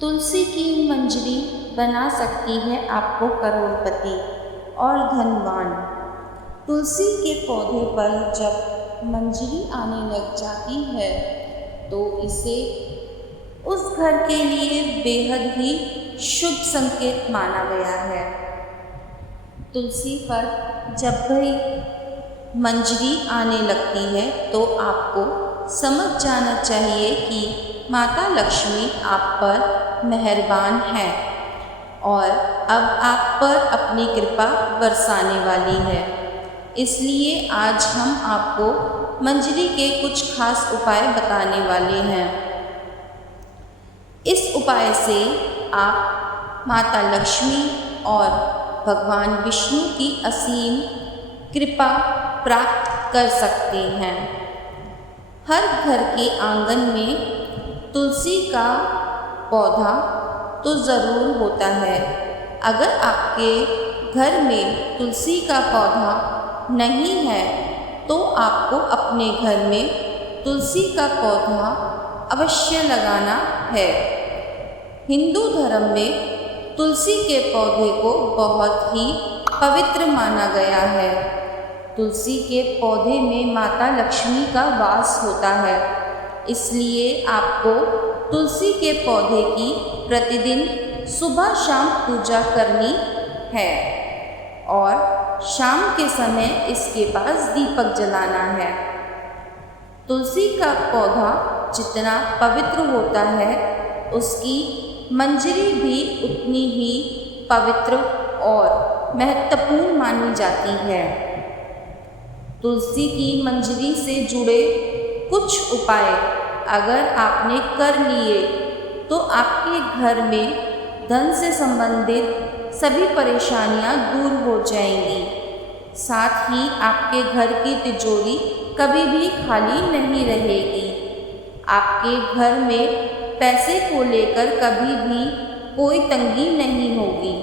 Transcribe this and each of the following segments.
तुलसी की मंजरी बना सकती है आपको करोड़पति और धनवान। तुलसी के पौधे पर जब मंजरी आने लग जाती है तो इसे उस घर के लिए बेहद ही शुभ संकेत माना गया है। तुलसी पर जब भी मंजरी आने लगती है तो आपको समझ जाना चाहिए कि माता लक्ष्मी आप पर मेहरबान है और अब आप पर अपनी कृपा बरसाने वाली है। इसलिए आज हम आपको मंजरी के कुछ खास उपाय बताने वाले हैं। इस उपाय से आप माता लक्ष्मी और भगवान विष्णु की असीम कृपा प्राप्त कर सकते हैं। हर घर के आंगन में तुलसी का पौधा तो ज़रूर होता है। अगर आपके घर में तुलसी का पौधा नहीं है तो आपको अपने घर में तुलसी का पौधा अवश्य लगाना है। हिंदू धर्म में तुलसी के पौधे को बहुत ही पवित्र माना गया है। तुलसी के पौधे में माता लक्ष्मी का वास होता है, इसलिए आपको तुलसी के पौधे की प्रतिदिन सुबह शाम पूजा करनी है और शाम के समय इसके पास दीपक जलाना है। तुलसी का पौधा जितना पवित्र होता है उसकी मंजरी भी उतनी ही पवित्र और महत्वपूर्ण मानी जाती है। तुलसी की मंजरी से जुड़े कुछ उपाय अगर आपने कर लिए तो आपके घर में धन से संबंधित सभी परेशानियां दूर हो जाएंगी। साथ ही आपके घर की तिजोरी कभी भी खाली नहीं रहेगी। आपके घर में पैसे को लेकर कभी भी कोई तंगी नहीं होगी।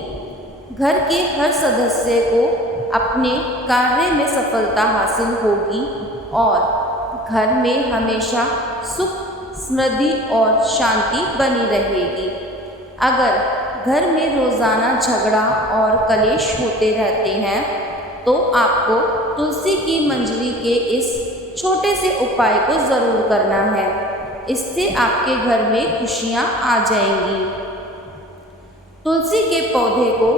घर के हर सदस्य को अपने कार्य में सफलता हासिल होगी और घर में हमेशा सुख, समृद्धि और शांति बनी रहेगी। अगर घर में रोज़ाना झगड़ा और कलेश होते रहते हैं तो आपको तुलसी की मंजरी के इस छोटे से उपाय को ज़रूर करना है। इससे आपके घर में खुशियाँ आ जाएंगी। तुलसी के पौधे को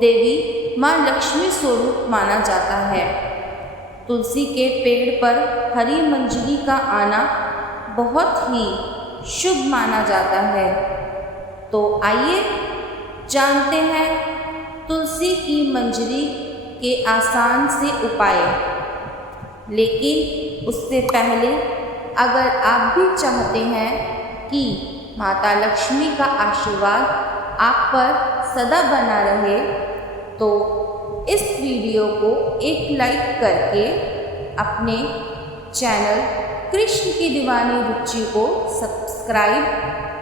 देवी माँ लक्ष्मी स्वरूप माना जाता है। तुलसी के पेड़ पर हरी मंजरी का आना बहुत ही शुभ माना जाता है। तो आइए जानते हैं तुलसी की मंजरी के आसान से उपाय। लेकिन उससे पहले अगर आप भी चाहते हैं कि माता लक्ष्मी का आशीर्वाद आप पर सदा बना रहे तो इस वीडियो को एक लाइक करके अपने चैनल कृष्ण की दीवानी रुचि को सब्सक्राइब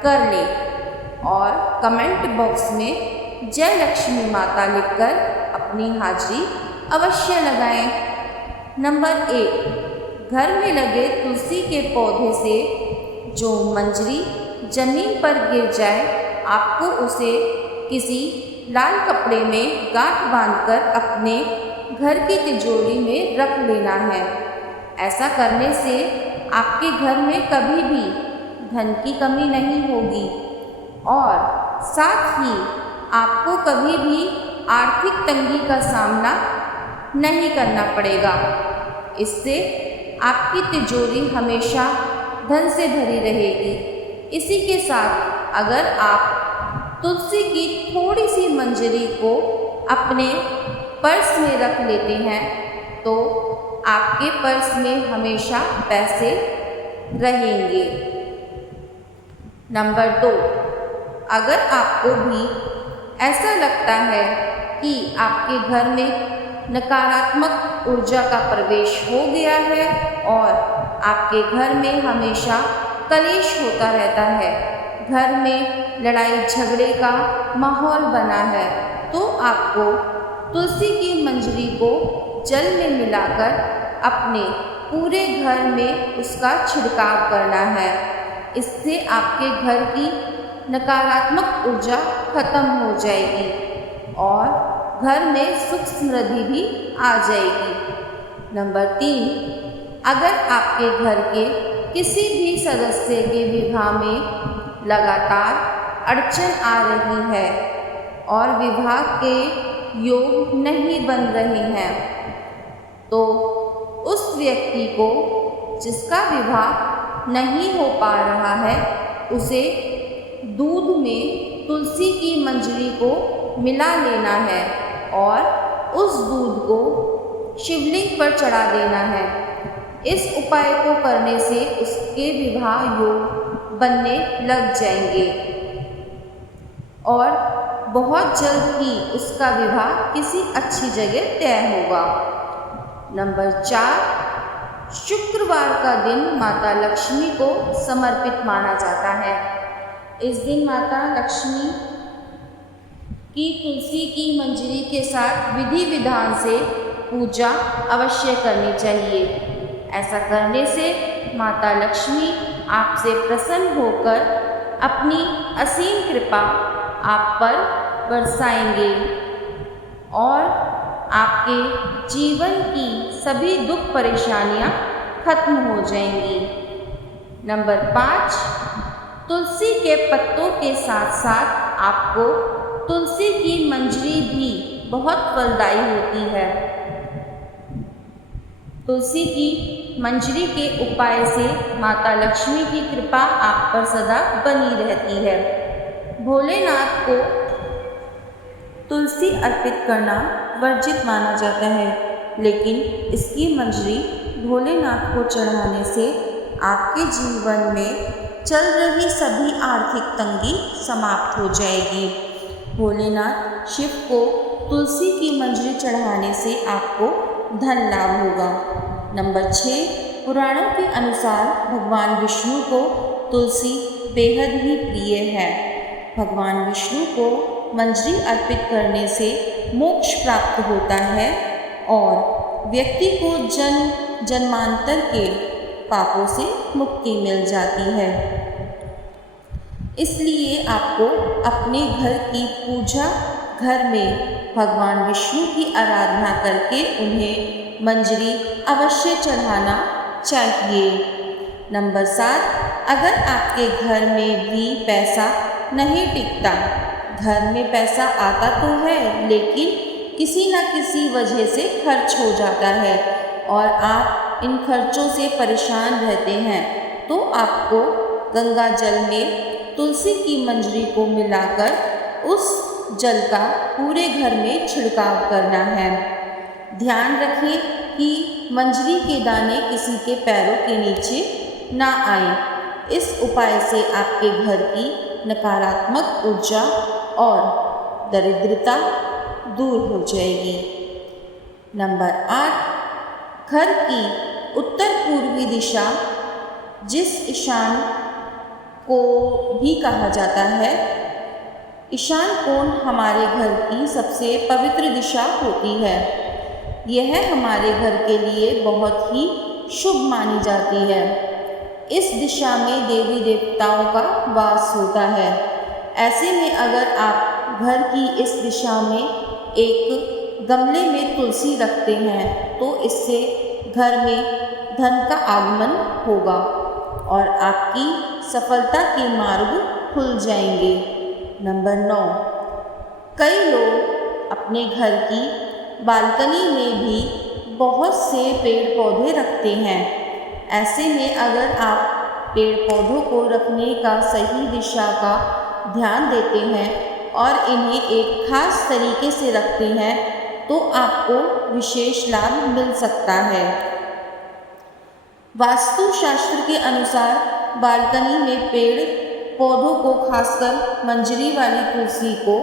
कर लें और कमेंट बॉक्स में जय लक्ष्मी माता लिखकर अपनी हाजिरी अवश्य लगाएं। नंबर 1, घर में लगे तुलसी के पौधे से जो मंजरी जमीन पर गिर जाए आपको उसे किसी लाल कपड़े में गांठ बांधकर अपने घर की तिजोरी में रख लेना है। ऐसा करने से आपके घर में कभी भी धन की कमी नहीं होगी और साथ ही आपको कभी भी आर्थिक तंगी का सामना नहीं करना पड़ेगा। इससे आपकी तिजोरी हमेशा धन से भरी रहेगी। इसी के साथ अगर आप तुलसी की थोड़ी सी मंजरी को अपने पर्स में रख लेते हैं तो आपके पर्स में हमेशा पैसे रहेंगे। नंबर 2, अगर आपको भी ऐसा लगता है कि आपके घर में नकारात्मक ऊर्जा का प्रवेश हो गया है और आपके घर में हमेशा कलेश होता रहता है, घर में लड़ाई झगड़े का माहौल बना है, तो आपको तुलसी की मंजरी को जल में मिलाकर अपने पूरे घर में उसका छिड़काव करना है। इससे आपके घर की नकारात्मक ऊर्जा खत्म हो जाएगी और घर में सुख समृद्धि भी आ जाएगी। नंबर 3, अगर आपके घर के किसी भी सदस्य के विवाह में लगातार अड़चन आ रही है और विवाह के योग नहीं बन रहे हैं, तो उस व्यक्ति को जिसका विवाह नहीं हो पा रहा है उसे दूध में तुलसी की मंजरी को मिला लेना है और उस दूध को शिवलिंग पर चढ़ा देना है। इस उपाय को करने से उसके विवाह योग बनने लग जाएंगे और बहुत जल्द ही उसका विवाह किसी अच्छी जगह तय होगा। नंबर 4, शुक्रवार का दिन माता लक्ष्मी को समर्पित माना जाता है। इस दिन माता लक्ष्मी की तुलसी की मंजरी के साथ विधि विधान से पूजा अवश्य करनी चाहिए। ऐसा करने से माता लक्ष्मी आपसे प्रसन्न होकर अपनी असीम कृपा आप पर बरसाएंगे और आपके जीवन की सभी दुख परेशानियां खत्म हो जाएंगी। नंबर 5, तुलसी के पत्तों के साथ साथ आपको तुलसी की मंजरी भी बहुत फलदायी होती है। तुलसी की मंजरी के उपाय से माता लक्ष्मी की कृपा आप पर सदा बनी रहती है। भोलेनाथ को तुलसी अर्पित करना वर्जित माना जाता है, लेकिन इसकी मंजरी भोलेनाथ को चढ़ाने से आपके जीवन में चल रही सभी आर्थिक तंगी समाप्त हो जाएगी। भोलेनाथ शिव को तुलसी की मंजरी चढ़ाने से आपको धन लाभ होगा। नंबर 6, पुराणों के अनुसार भगवान विष्णु को तुलसी बेहद ही प्रिय है। भगवान विष्णु को मंजरी अर्पित करने से मोक्ष प्राप्त होता है और व्यक्ति को जन्म जन्मांतर के पापों से मुक्ति मिल जाती है। इसलिए आपको अपने घर की पूजा घर में भगवान विष्णु की आराधना करके उन्हें मंजरी अवश्य चढ़ाना चाहिए। नंबर 7, अगर आपके घर में भी पैसा नहीं टिकता, घर में पैसा आता तो है लेकिन किसी न किसी वजह से खर्च हो जाता है और आप इन खर्चों से परेशान रहते हैं, तो आपको गंगा जल में तुलसी की मंजरी को मिलाकर उस जल का पूरे घर में छिड़काव करना है। ध्यान रखें कि मंजरी के दाने किसी के पैरों के नीचे ना आए। इस उपाय से आपके घर की नकारात्मक ऊर्जा और दरिद्रता दूर हो जाएगी। नंबर 8, घर की उत्तर पूर्वी दिशा, जिस ईशान को भी कहा जाता है, ईशान कोण हमारे घर की सबसे पवित्र दिशा होती है। यह हमारे घर के लिए बहुत ही शुभ मानी जाती है। इस दिशा में देवी देवताओं का वास होता है। ऐसे में अगर आप घर की इस दिशा में एक गमले में तुलसी रखते हैं तो इससे घर में धन का आगमन होगा और आपकी सफलता के मार्ग खुल जाएंगे। नंबर 9, कई लोग अपने घर की बालकनी में भी बहुत से पेड़ पौधे रखते हैं। ऐसे में अगर आप पेड़ पौधों को रखने का सही दिशा का ध्यान देते हैं और इन्हें एक खास तरीके से रखते हैं तो आपको विशेष लाभ मिल सकता है। वास्तु शास्त्र के अनुसार बालकनी में पेड़ पौधों को, खासकर मंजरी वाली तुलसी को,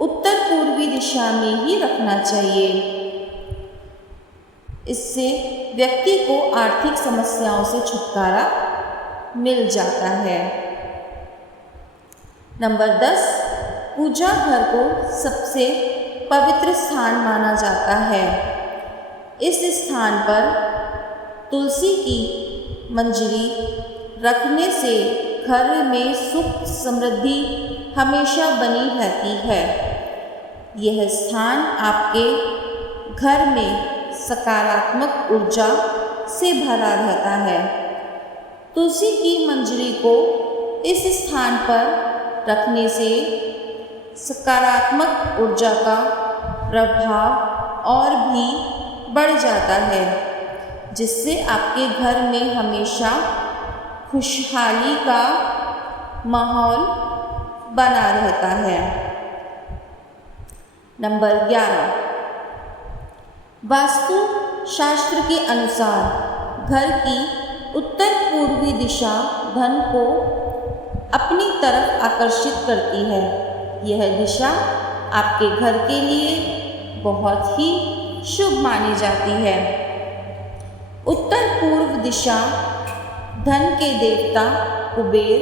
उत्तर पूर्वी दिशा में ही रखना चाहिए। इससे व्यक्ति को आर्थिक समस्याओं से छुटकारा मिल जाता है। नंबर 10, पूजा घर को सबसे पवित्र स्थान माना जाता है। इस स्थान पर तुलसी की मंजरी रखने से घर में सुख समृद्धि हमेशा बनी रहती है। यह स्थान आपके घर में सकारात्मक ऊर्जा से भरा रहता है। तुलसी की मंजरी को इस स्थान पर रखने से सकारात्मक ऊर्जा का प्रभाव और भी बढ़ जाता है, जिससे आपके घर में हमेशा खुशहाली का माहौल बना रहता है। नंबर 11, वास्तु शास्त्र के अनुसार घर की उत्तर पूर्वी दिशा धन को अपनी तरफ आकर्षित करती है। यह दिशा आपके घर के लिए बहुत ही शुभ मानी जाती है। उत्तर पूर्व दिशा धन के देवता कुबेर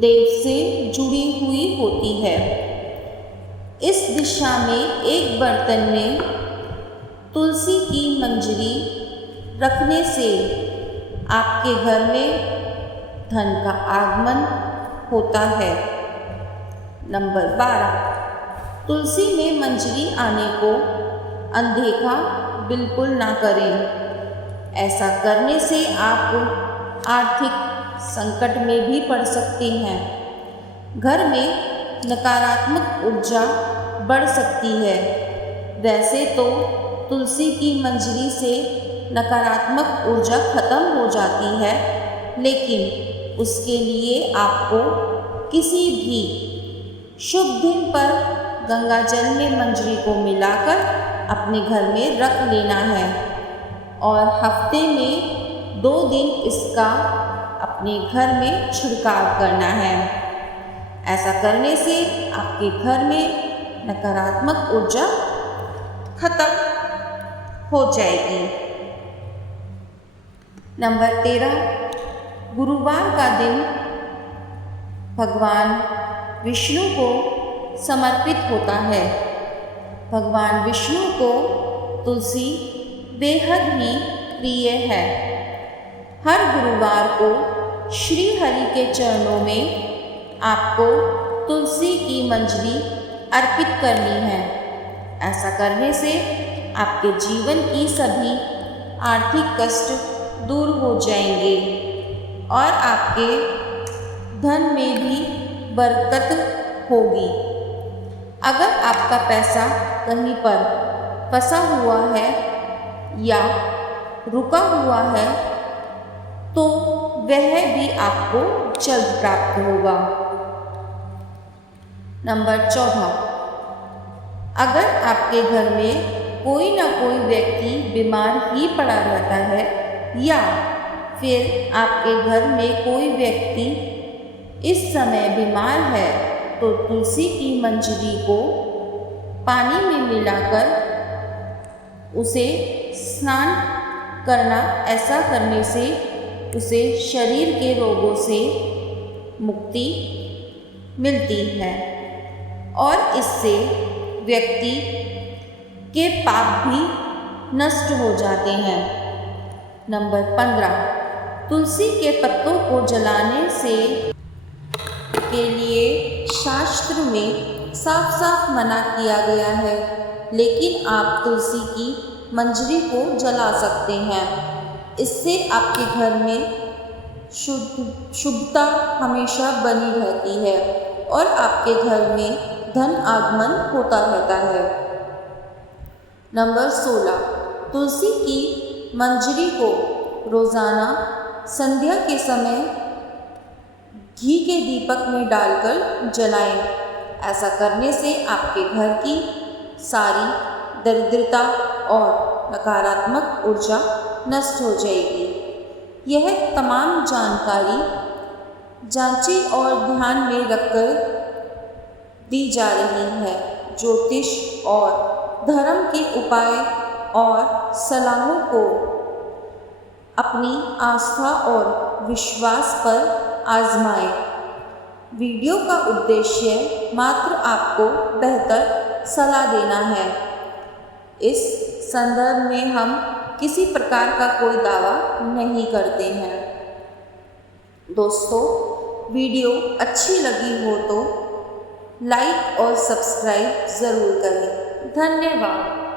देव से जुड़ी हुई होती है। इस दिशा में एक बर्तन में तुलसी की मंजरी रखने से आपके घर में धन का आगमन होता है। नंबर 12, तुलसी में मंजरी आने को अनदेखा बिल्कुल ना करें। ऐसा करने से आप आर्थिक संकट में भी पड़ सकते हैं। घर में नकारात्मक ऊर्जा बढ़ सकती है। वैसे तो तुलसी की मंजरी से नकारात्मक ऊर्जा खत्म हो जाती है, लेकिन उसके लिए आपको किसी भी शुभ दिन पर गंगा जल में मंजरी को मिलाकर अपने घर में रख लेना है और हफ्ते में 2 दिन इसका अपने घर में छिड़काव करना है। ऐसा करने से आपके घर में नकारात्मक ऊर्जा खत्म हो जाएगी। नंबर 13, गुरुवार का दिन भगवान विष्णु को समर्पित होता है। भगवान विष्णु को तुलसी बेहद ही प्रिय है। हर गुरुवार को श्री हरि के चरणों में आपको तुलसी की मंजरी अर्पित करनी है। ऐसा करने से आपके जीवन की सभी आर्थिक कष्ट दूर हो जाएंगे और आपके धन में भी बरकत होगी। अगर आपका पैसा कहीं पर फंसा हुआ है या रुका हुआ है तो वह भी आपको जल्द प्राप्त होगा। नंबर 14, अगर आपके घर में कोई ना कोई व्यक्ति बीमार ही पड़ा रहता है या फिर आपके घर में कोई व्यक्ति इस समय बीमार है तो तुलसी की मंजरी को पानी में मिलाकर उसे स्नान करना। ऐसा करने से उसे शरीर के रोगों से मुक्ति मिलती है और इससे व्यक्ति के पाप भी नष्ट हो जाते हैं। नंबर 15, तुलसी के पत्तों को जलाने से के लिए शास्त्र में साफ साफ मना किया गया है, लेकिन आप तुलसी की मंजरी को जला सकते हैं। इससे आपके घर में शुभता हमेशा बनी रहती है और आपके घर में धन आगमन होता रहता है। नंबर 16, तुलसी की मंजरी को रोज़ाना संध्या के समय घी के दीपक में डालकर जलाएं। ऐसा करने से आपके घर की सारी दरिद्रता और नकारात्मक ऊर्जा नष्ट हो जाएगी। यह तमाम जानकारी जांची और ध्यान में रखकर दी जा रही है। ज्योतिष और धर्म के उपाय और सलाहों को अपनी आस्था और विश्वास पर आजमाएं। वीडियो का उद्देश्य मात्र आपको बेहतर सलाह देना है। इस संदर्भ में हम किसी प्रकार का कोई दावा नहीं करते हैं। दोस्तों, वीडियो अच्छी लगी हो तो लाइक और सब्सक्राइब ज़रूर करें। धन्यवाद।